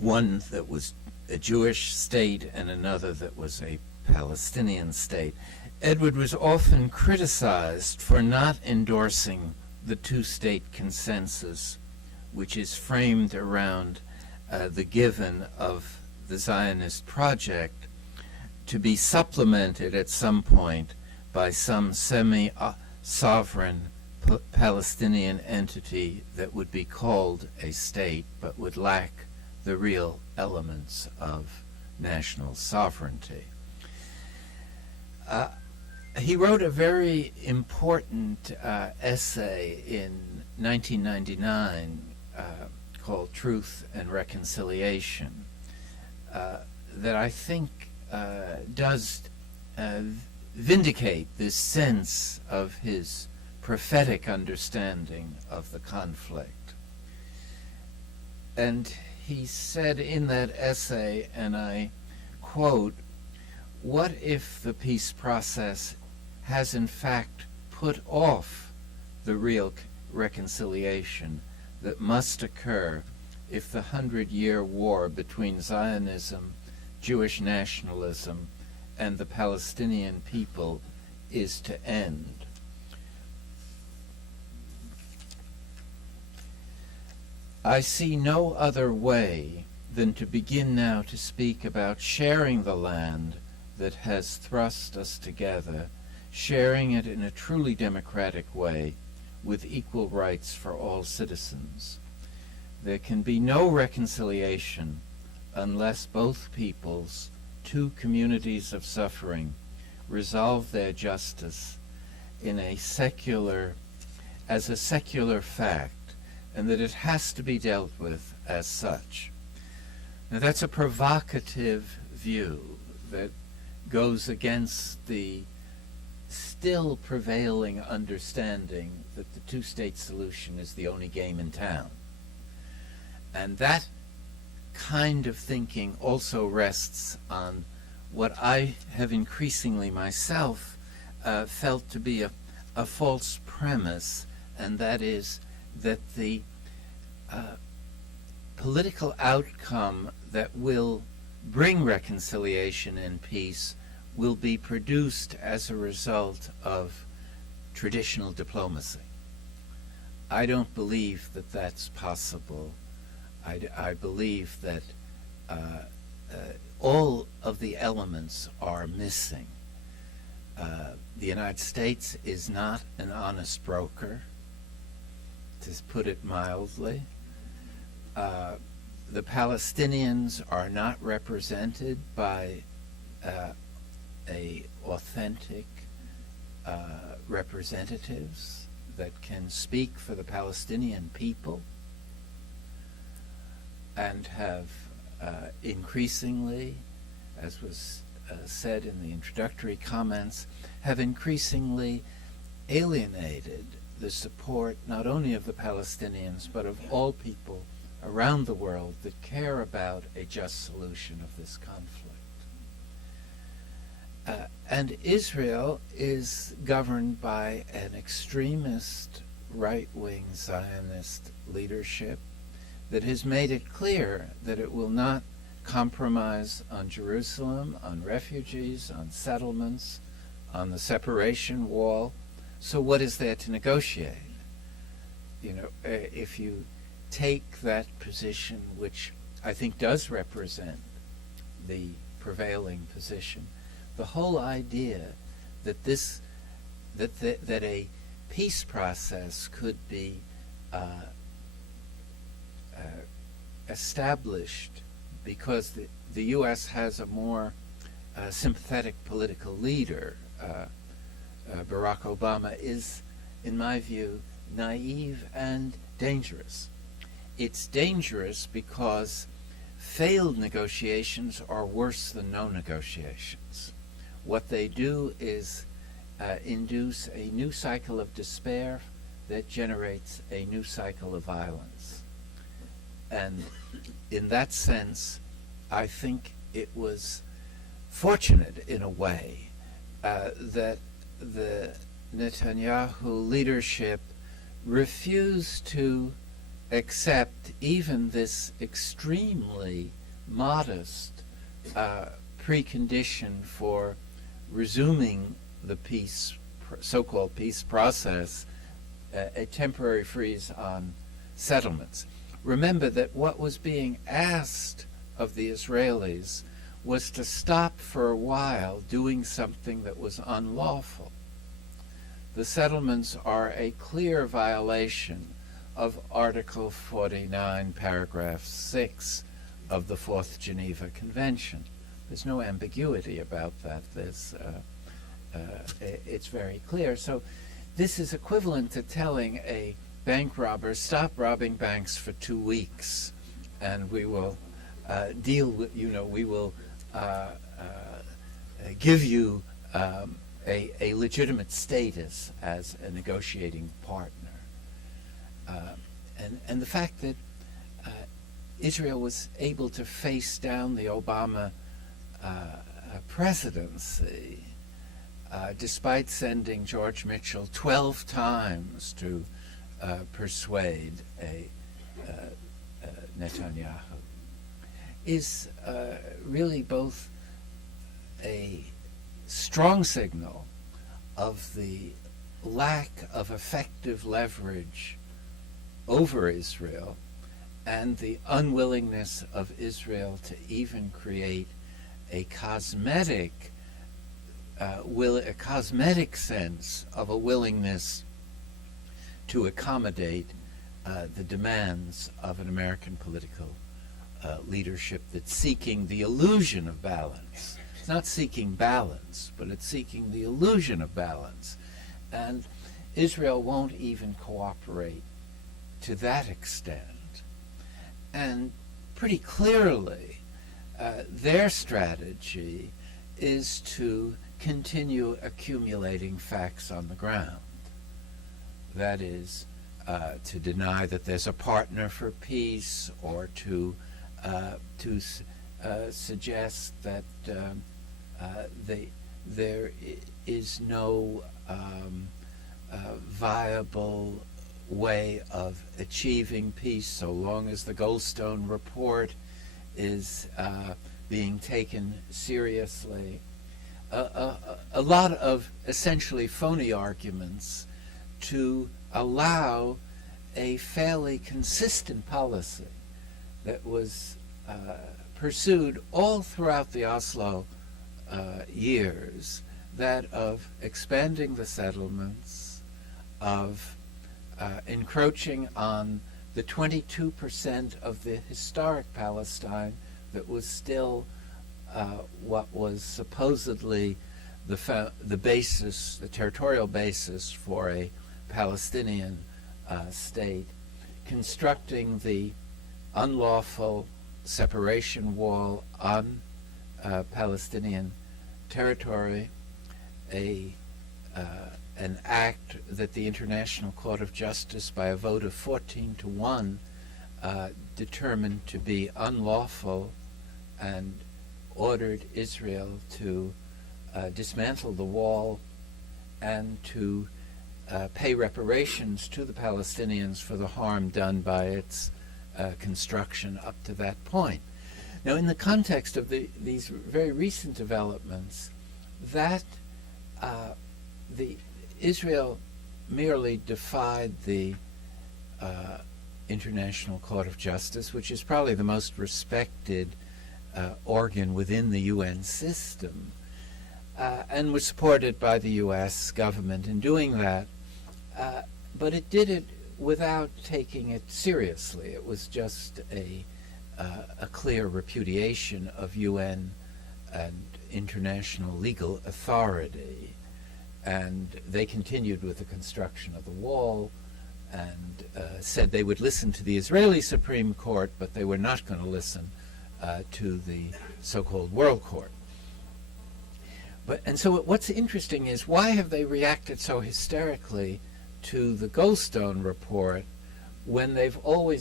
one that was a Jewish state and another that was a Palestinian state. Edward was often criticized for not endorsing the two-state consensus, which is framed around the given of the Zionist project, to be supplemented at some point by some semi-sovereign Palestinian entity that would be called a state but would lack the real elements of national sovereignty. He wrote a very important essay in 1999 called Truth and Reconciliation that I think does vindicate this sense of his prophetic understanding of the conflict. And he said in that essay, and I quote, "What if the peace process has in fact put off the real reconciliation that must occur if the 100-year war between Zionism, Jewish nationalism, and the Palestinian people is to end?" I see no other way than to begin now to speak about sharing the land that has thrust us together, sharing it in a truly democratic way with equal rights for all citizens. There can be no reconciliation unless both peoples, two communities of suffering, resolve their justice in a secular fact, and that it has to be dealt with as such. Now that's a provocative view that goes against the still prevailing understanding that the two-state solution is the only game in town. And that kind of thinking also rests on what I have increasingly myself felt to be a false premise, and that is that the political outcome that will bring reconciliation and peace will be produced as a result of traditional diplomacy. I don't believe that that's possible. I believe that all of the elements are missing. The United States is not an honest broker, to put it mildly. The Palestinians are not represented by authentic representatives that can speak for the Palestinian people, and have increasingly, as was said in the introductory comments, have increasingly alienated the support not only of the Palestinians but of all people around the world that care about a just solution of this conflict. And Israel is governed by an extremist right-wing Zionist leadership that has made it clear that it will not compromise on Jerusalem, on refugees, on settlements, on the separation wall. So what is there to negotiate? You know, if you take that position, which I think does represent the prevailing position, the whole idea that that a peace process could be established because the U.S. has a more sympathetic political leader, Barack Obama, is, in my view, naive and dangerous. It's dangerous because failed negotiations are worse than no negotiations. What they do is induce a new cycle of despair that generates a new cycle of violence. And in that sense, I think it was fortunate in a way that the Netanyahu leadership refused to accept even this extremely modest precondition for resuming the peace, so-called peace process, a temporary freeze on settlements. Remember that what was being asked of the Israelis was to stop for a while doing something that was unlawful. The settlements are a clear violation of Article 49, Paragraph 6 of the Fourth Geneva Convention. There's no ambiguity about that. It's very clear. So this is equivalent to telling a bank robber, stop robbing banks for 2 weeks, and we will deal with, we will give you a legitimate status as a negotiating partner. And the fact that Israel was able to face down the Obama presidency, despite sending George Mitchell 12 times to persuade Netanyahu, is really both a strong signal of the lack of effective leverage over Israel and the unwillingness of Israel to even create a cosmetic sense of a willingness to accommodate the demands of an American political leadership that's seeking the illusion of balance. It's not seeking balance, but it's seeking the illusion of balance. And Israel won't even cooperate to that extent. And pretty clearly, their strategy is to continue accumulating facts on the ground. That is, to deny that there's a partner for peace, or to suggest that there is no viable way of achieving peace so long as the Goldstone report is being taken seriously. A lot of essentially phony arguments to allow a fairly consistent policy that was pursued all throughout the Oslo years, that of expanding the settlements, of encroaching on the 22% of the historic Palestine that was still what was supposedly the basis, the territorial basis for a Palestinian state, constructing the unlawful separation wall on Palestinian territory, an act that the International Court of Justice, by a vote of 14-1, determined to be unlawful, and ordered Israel to dismantle the wall and to pay reparations to the Palestinians for the harm done by its construction up to that point. Now, in the context of these very recent developments, that Israel merely defied the International Court of Justice, which is probably the most respected organ within the UN system, and was supported by the U.S. government in doing that. But it did it without taking it seriously. It was just a clear repudiation of UN and international legal authority. And they continued with the construction of the wall, and said they would listen to the Israeli Supreme Court, but they were not going to listen to the so-called World Court. And so what's interesting is, why have they reacted so hysterically to the Goldstone report when they've always